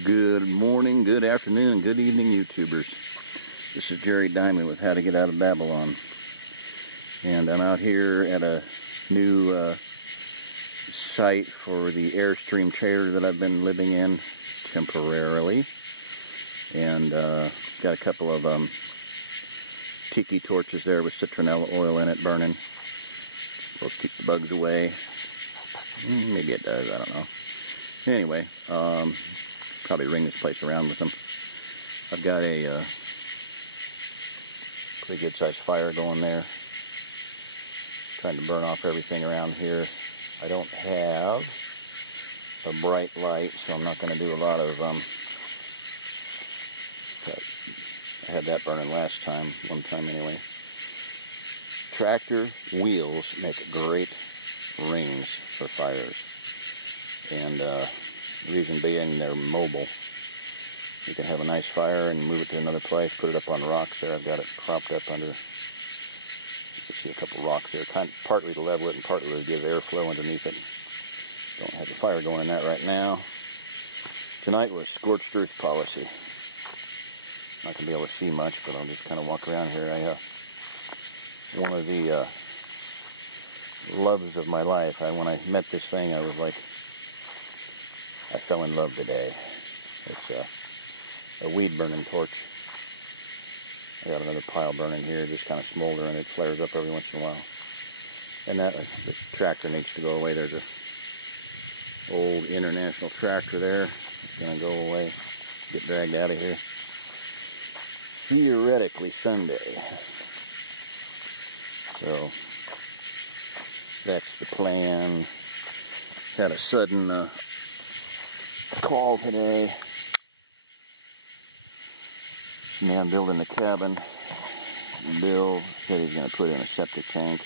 Good morning, good afternoon, and good evening, YouTubers. This is Jerry Diamond with How to Get Out of Babylon. And I'm out here at a new site for the Airstream trailer that I've been living in temporarily. And got a couple of tiki torches there with citronella oil in it burning. Supposed to keep the bugs away. Maybe it does, I don't know. Anyway, probably ring this place around with them. I've got a pretty good sized fire going there. Trying to burn off everything around here. I don't have a bright light, so I'm not going to do a lot of, I had that burning last time, one time anyway. Tractor wheels make great rings for fires. And the reason being they're mobile. You can have a nice fire and move it to another place, put it up on rocks there. I've got it propped up under, you can see a couple rocks there, partly to level it and partly to give airflow underneath it. Don't have the fire going in that right now. Tonight was scorched earth policy. Not going to be able to see much, but I'll just kind of walk around here. One of the loves of my life, when I met this thing, I was like, I fell in love today. It's a weed burning torch. I got another pile burning here, just kind of smoldering. It flares up every once in a while. And the tractor needs to go away. There's a old international tractor there. It's going to go away, get dragged out of here. Theoretically Sunday. So that's the plan. Had a sudden call today. Man building the cabin. Bill said he's going to put in a septic tank.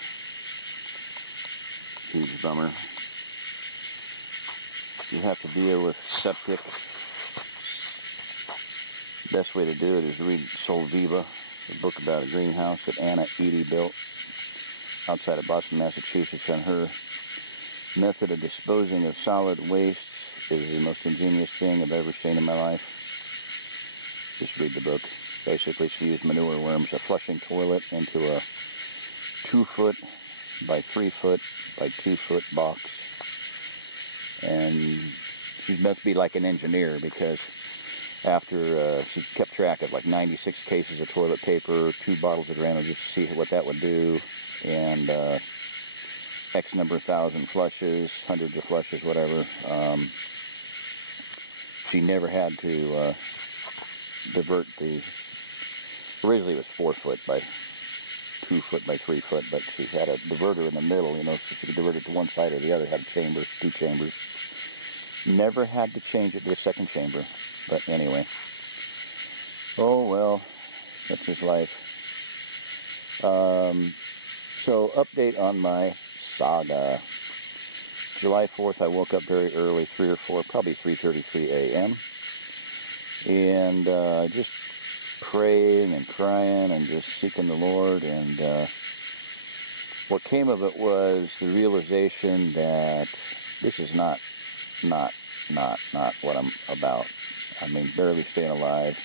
Huge bummer. You have to deal with septic. Best way to do it is read Sol Viva, the book about a greenhouse that Anna Edie built outside of Boston, Massachusetts, and her method of disposing of solid waste is the most ingenious thing I've ever seen in my life. Just read the book. Basically, she used manure worms, a flushing toilet, into a 2-foot by 3-foot by 2-foot box. And she's meant to be like an engineer, because after she kept track of like 96 cases of toilet paper, 2 bottles of Drano, just to see what that would do, and X number of thousand flushes, hundreds of flushes, whatever. She never had to divert the, originally it was 4-foot by 2-foot by 3-foot, but she had a diverter in the middle, so she could divert it to one side or the other, had a chamber, 2 chambers. Never had to change it to a second chamber, but anyway. Oh well, that's his life. So update on my saga. July 4th, I woke up very early, 3 or 4, probably 3:33 a.m. And just praying and crying and just seeking the Lord. And what came of it was the realization that this is not what I'm about. I mean, barely staying alive.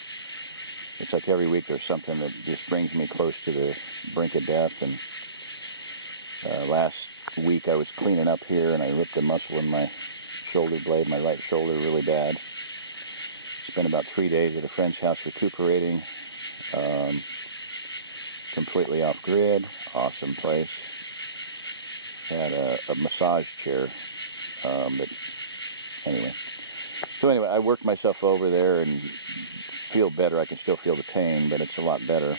It's like every week there's something that just brings me close to the brink of death. And last week I was cleaning up here and I ripped a muscle in my shoulder blade, my right shoulder, really bad. Spent about 3 days at a friend's house recuperating, completely off grid, awesome place. Had a massage chair, but anyway. So anyway, I worked myself over there and feel better. I can still feel the pain, but it's a lot better.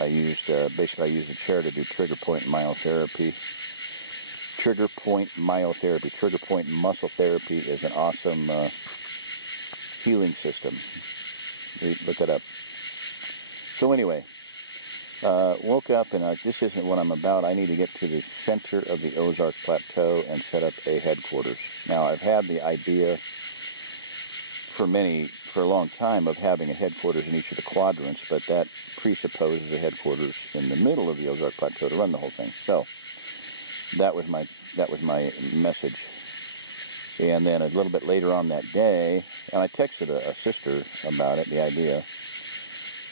I used, basically I used a chair to do trigger point myotherapy. Trigger point myotherapy. Trigger point muscle therapy is an awesome healing system. Look it up. So anyway, woke up and this isn't what I'm about. I need to get to the center of the OzArk Plateau and set up a headquarters. Now, I've had the idea for a long time of having a headquarters in each of the quadrants, but that presupposes a headquarters in the middle of the OzArk Plateau to run the whole thing. So that was my message. And then a little bit later on that day, and I texted a sister about it, the idea.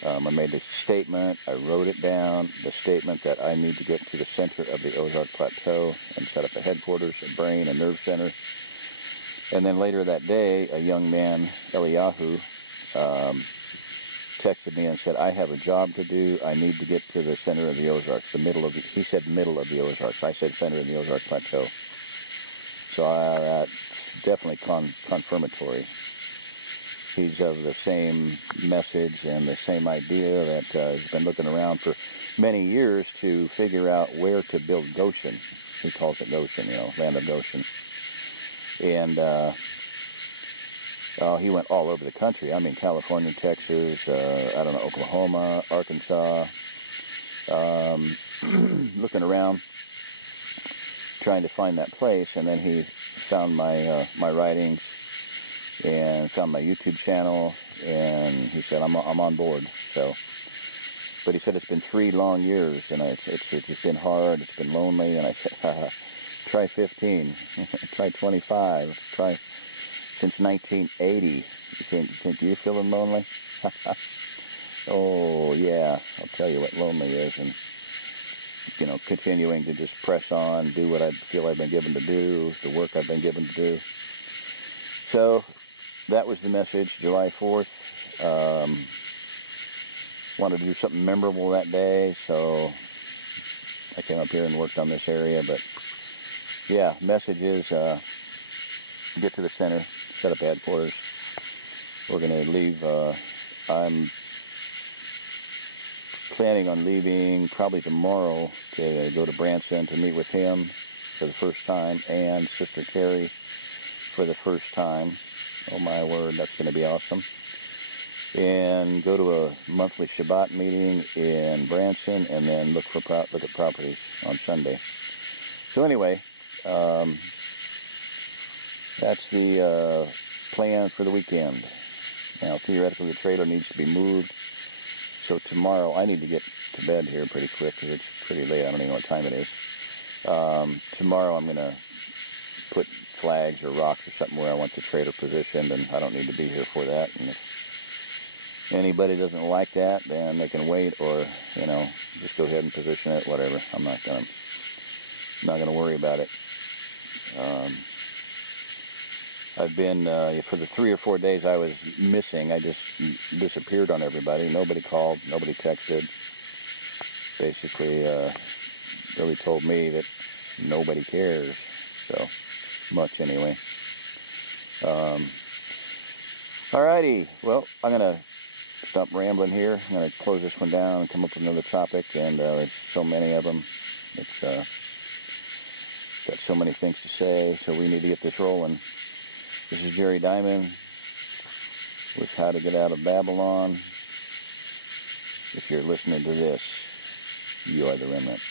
I made a statement, I wrote it down, the statement that I need to get to the center of the OzArk Plateau and set up a headquarters, a brain, a nerve center. And then later that day, a young man, Eliyahu, texted me and said, I have a job to do, I need to get to the center of the Ozarks, he said middle of the Ozarks, I said center of the Ozark Plateau. So that's definitely confirmatory. He's of the same message and the same idea that he's been looking around for many years to figure out where to build Goshen. He calls it Goshen, land of Goshen. And he went all over the country. I mean, California, Texas, Oklahoma, Arkansas, looking around, trying to find that place. And then he found my writings and found my YouTube channel, and he said, I'm on board. So, but he said it's been 3 long years, and it's just been hard, it's been lonely, and I said, try 15, try 25, try since 1980. You think you're feeling lonely? Oh, yeah, I'll tell you what lonely is, and, continuing to just press on, do what I feel I've been given to do, the work I've been given to do. So, that was the message, July 4th. Wanted to do something memorable that day, so I came up here and worked on this area. But, yeah, message is get to the center, set up headquarters. We're going to leave. I'm planning on leaving probably tomorrow to go to Branson to meet with him for the first time, and Sister Carrie for the first time. Oh my word, that's going to be awesome. And go to a monthly Shabbat meeting in Branson, and then look at properties on Sunday. So anyway, that's the plan for the weekend. Now, theoretically, the trailer needs to be moved. So tomorrow, I need to get to bed here pretty quick because it's pretty late. I don't even know what time it is. Tomorrow, I'm going to put flags or rocks or something where I want the trailer positioned, and I don't need to be here for that. And if anybody doesn't like that, then they can wait, or just go ahead and position it, whatever. I'm not gonna worry about it. I've been for the 3 or 4 days I was missing. I just disappeared on everybody. Nobody called, nobody texted. Basically, really told me that nobody cares. So much anyway. Alrighty, well, I'm gonna stop rambling here. I'm gonna close this one down and come up with another topic, and there's so many of them. It's got so many things to say, so we need to get this rolling. This is Jerry Diamond with How to Get Out of Babylon. If you're listening to this, you are the remnant.